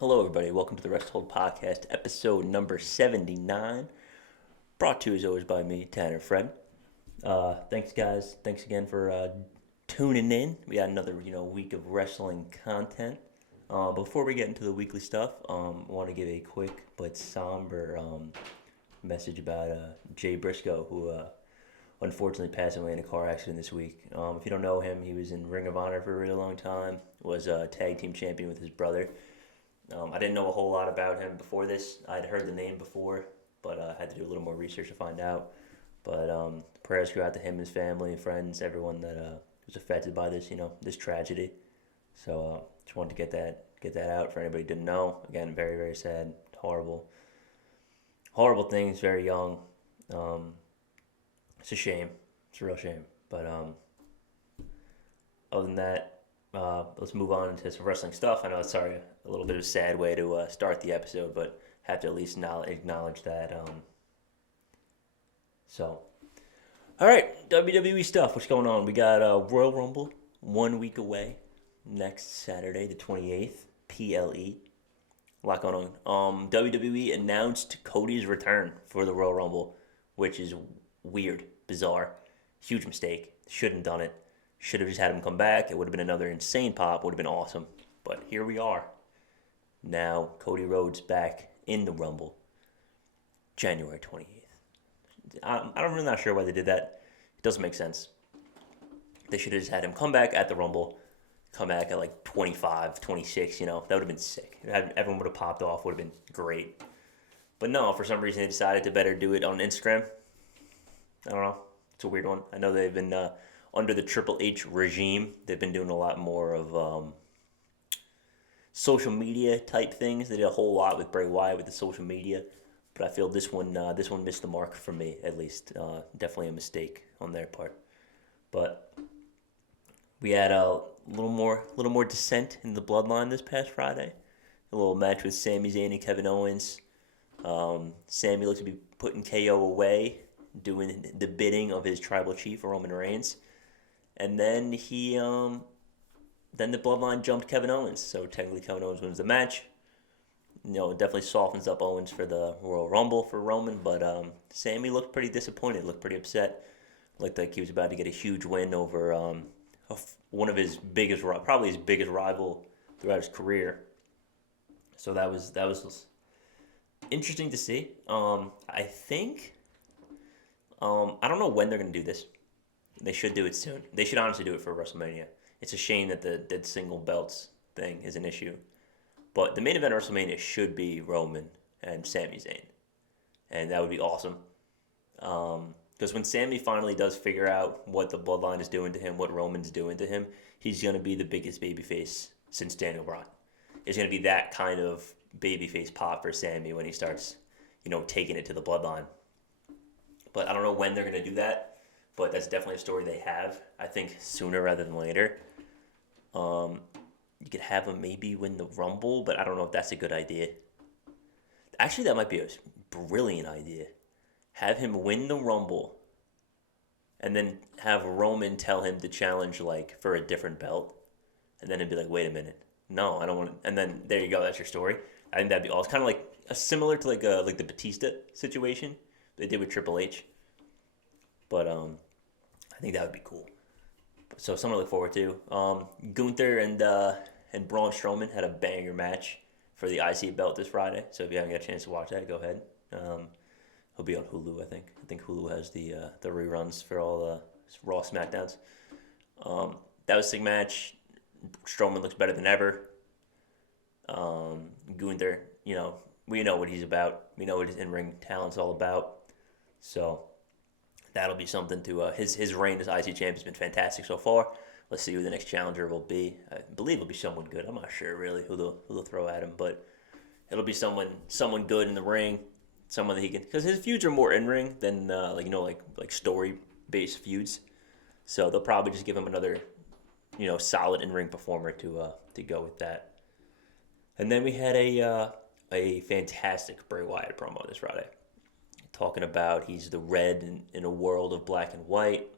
Hello, everybody. Welcome to the Rest Hold Podcast, episode number 79. Brought to you as always by me, Tanner Fred. Thanks, guys. Thanks again for tuning in. We got another week of wrestling content. Before we get into the weekly stuff, I want to give a quick but somber message about Jay Briscoe, who unfortunately passed away in a car accident this week. If you don't know him, he was in Ring of Honor for a really long time. Was a tag team champion with his brother. I didn't know a whole lot about him before this. I'd heard the name before, but I had to do a little more research to find out. But prayers go out to him, his family, and friends, everyone that was affected by this, this tragedy. So just wanted to get that out for anybody who didn't know. Again, very very sad, horrible, horrible things. Very young. It's a shame. It's a real shame. But other than that, let's move on into some wrestling stuff. I know it's sorry a little bit of a sad way to start the episode, but have to at least acknowledge that. So, all right, WWE stuff. What's going on? We got Royal Rumble 1 week away, next Saturday, the 28th, PLE. A lot going on. WWE announced Cody's return for the Royal Rumble, which is weird, bizarre, huge mistake. Shouldn't have done it. Should have just had him come back. It would have been another insane pop. Would have been awesome. But here we are. Now Cody Rhodes back in the Rumble, January 28th. I'm really not sure why they did that. It doesn't make sense. They should have just had him come back at the Rumble, come back at like 25, 26, that would have been sick. Everyone would have popped off, would have been great. But no, for some reason they decided to better do it on Instagram. I don't know. It's a weird one. I know they've been under the Triple H regime. They've been doing a lot more of social media type things. They did a whole lot with Bray Wyatt with the social media, but I feel this one missed the mark for me at least. Definitely a mistake on their part. But we had a little more dissent in the bloodline this past Friday. A little match with Sami Zayn and Kevin Owens. Sami looks to be putting KO away, doing the bidding of his tribal chief Roman Reigns, and then then the bloodline jumped Kevin Owens. So technically Kevin Owens wins the match. It definitely softens up Owens for the Royal Rumble for Roman, but Sami looked pretty disappointed, looked pretty upset. Looked like he was about to get a huge win over one of his biggest, probably his biggest rival throughout his career. So that was interesting to see. I think I don't know when they're going to do this. They should do it soon. They should honestly do it for WrestleMania. It's a shame that the single belts thing is an issue. But the main event of WrestleMania should be Roman and Sami Zayn. And that would be awesome. Because when Sami finally does figure out what the bloodline is doing to him, what Roman's doing to him, he's going to be the biggest babyface since Daniel Bryan. It's going to be that kind of babyface pop for Sami when he starts, taking it to the bloodline. But I don't know when they're going to do that. But that's definitely a story they have. I think sooner rather than later. You could have him maybe win the Rumble, but I don't know if that's a good idea. Actually, that might be a brilliant idea. Have him win the Rumble, and then have Roman tell him to challenge for a different belt, and then it'd be like, wait a minute, no, I don't want to. And then there you go, that's your story. I think that'd be awesome. Kind of like similar to like the Batista situation they did with Triple H. But I think that would be cool. So something to look forward to. Gunther and Braun Strowman had a banger match for the IC belt this Friday. So if you haven't got a chance to watch that, go ahead. He'll be on Hulu, I think. I think Hulu has the reruns for all the Raw SmackDowns. That was a sick match. Strowman looks better than ever. Gunther, we know what he's about. We know what his in-ring talent's all about. So that'll be something to his reign as IC champ has been fantastic so far. Let's see who the next challenger will be. I believe it'll be someone good. I'm not sure really who they'll throw at him, but it'll be someone good in the ring, someone that he can, because his feuds are more in ring than like story based feuds. So they'll probably just give him another solid in ring performer to go with that. And then we had a fantastic Bray Wyatt promo this Friday, talking about he's the red in a world of black and white.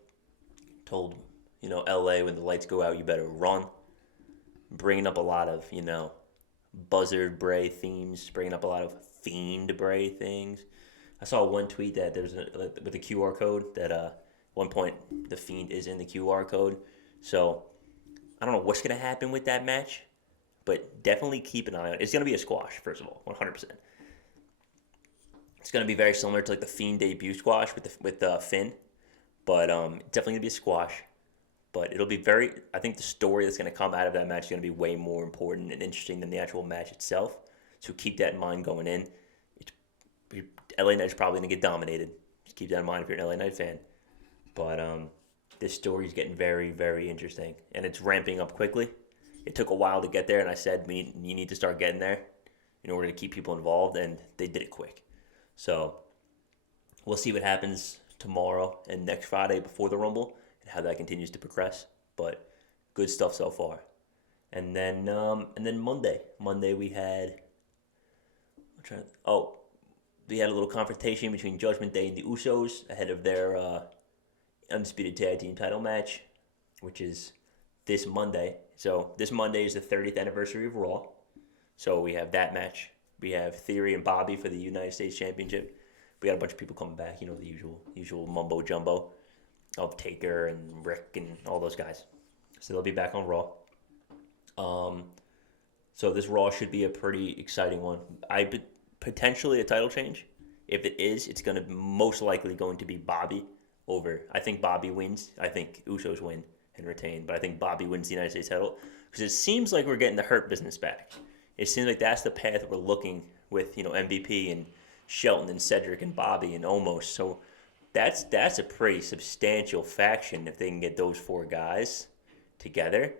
Told LA when the lights go out, you better run. Bringing up a lot of Buzzard Bray themes, bringing up a lot of Fiend Bray things. I saw one tweet that there's with a QR code that one point the Fiend is in the QR code. So I don't know what's gonna happen with that match, but definitely keep an eye on it. It's gonna be a squash, first of all, 100%. It's gonna be very similar to like the Fiend debut squash with Finn, but definitely gonna be a squash. But it'll be very. I think the story that's going to come out of that match is going to be way more important and interesting than the actual match itself. So keep that in mind going in. LA Knight's probably going to get dominated. Just keep that in mind if you're an LA Knight fan. But this story is getting very, very interesting, and it's ramping up quickly. It took a while to get there, and I said you need to start getting there in order to keep people involved, and they did it quick. So we'll see what happens tomorrow and next Friday before the Rumble, how that continues to progress, but good stuff so far. And then Monday we had we had a little confrontation between Judgment Day and the Usos ahead of their undisputed tag team title match, which is this Monday. So this Monday is the 30th anniversary of Raw. So we have that match. We have Theory and Bobby for the United States Championship. We got a bunch of people coming back, the usual mumbo jumbo of Taker and Rick and all those guys. So they'll be back on Raw. So this Raw should be a pretty exciting one. Potentially a title change. If it is, it's going to most likely going to be Bobby over. I think Bobby wins. I think Usos win and retain. But I think Bobby wins the United States title because it seems like we're getting the Hurt Business back. It seems like that's the path we're looking with, MVP and Shelton and Cedric and Bobby and Omos. So that's a pretty substantial faction if they can get those four guys together.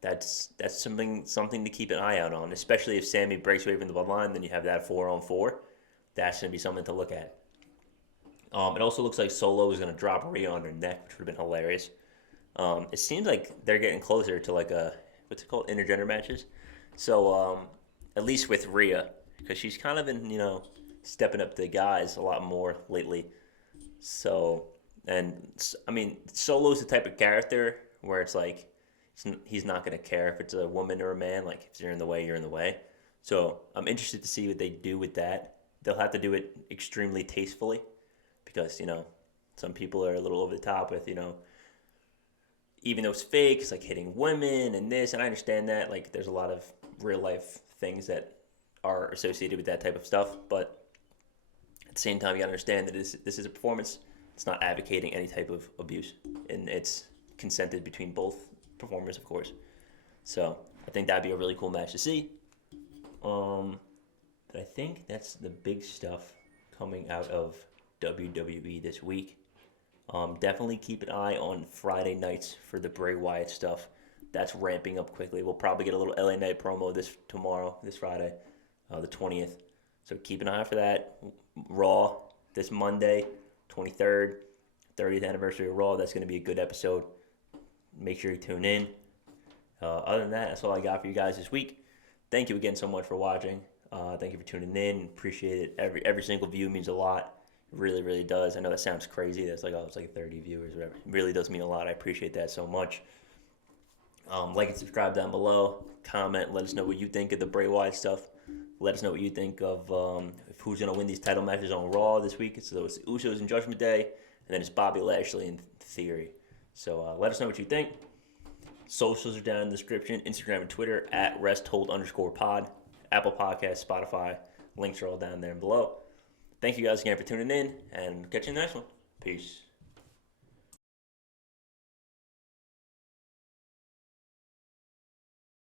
That's something to keep an eye out on, especially if Sammy breaks away from the bloodline. Then you have that 4-on-4. That's going to be something to look at. It also looks like Solo is going to drop Rhea on her neck, which would have been hilarious. It seems like they're getting closer to like what's it called, intergender matches. So at least with Rhea, because she's kind of been stepping up the guys a lot more lately. So, and I mean, Solo's the type of character where it's like he's not going to care if it's a woman or a man. Like, if you're in the way, you're in the way. So I'm interested to see what they do with that. They'll have to do it extremely tastefully because, some people are a little over the top with, even though it's fake, it's like hitting women and this. And I understand that. Like, there's a lot of real life things that are associated with that type of stuff. But at the same time, you got to understand that this is a performance. It's not advocating any type of abuse, and it's consented between both performers, of course. So I think that'd be a really cool match to see. But I think that's the big stuff coming out of WWE this week. Definitely keep an eye on Friday nights for the Bray Wyatt stuff. That's ramping up quickly. We'll probably get a little LA Knight promo this Friday, the 20th. So keep an eye out for that. Raw this Monday, 23rd, 30th anniversary of Raw. That's going to be a good episode. Make sure you tune in. Other than that, that's all I got for you guys this week. Thank you again so much for watching. Thank you for tuning in. Appreciate it. Every single view means a lot. It really, really does. I know that sounds crazy. That's like, it's like 30 viewers or whatever. It really does mean a lot. I appreciate that so much. Like and subscribe down below. Comment. Let us know what you think of the Bray Wyatt stuff. Let us know what you think of who's going to win these title matches on Raw this week. So it's the Usos and Judgment Day, and then it's Bobby Lashley and Theory. So let us know what you think. Socials are down in the description. Instagram and Twitter at resthold_pod. Apple Podcasts, Spotify. Links are all down there and below. Thank you guys again for tuning in, and catch you in the next one. Peace.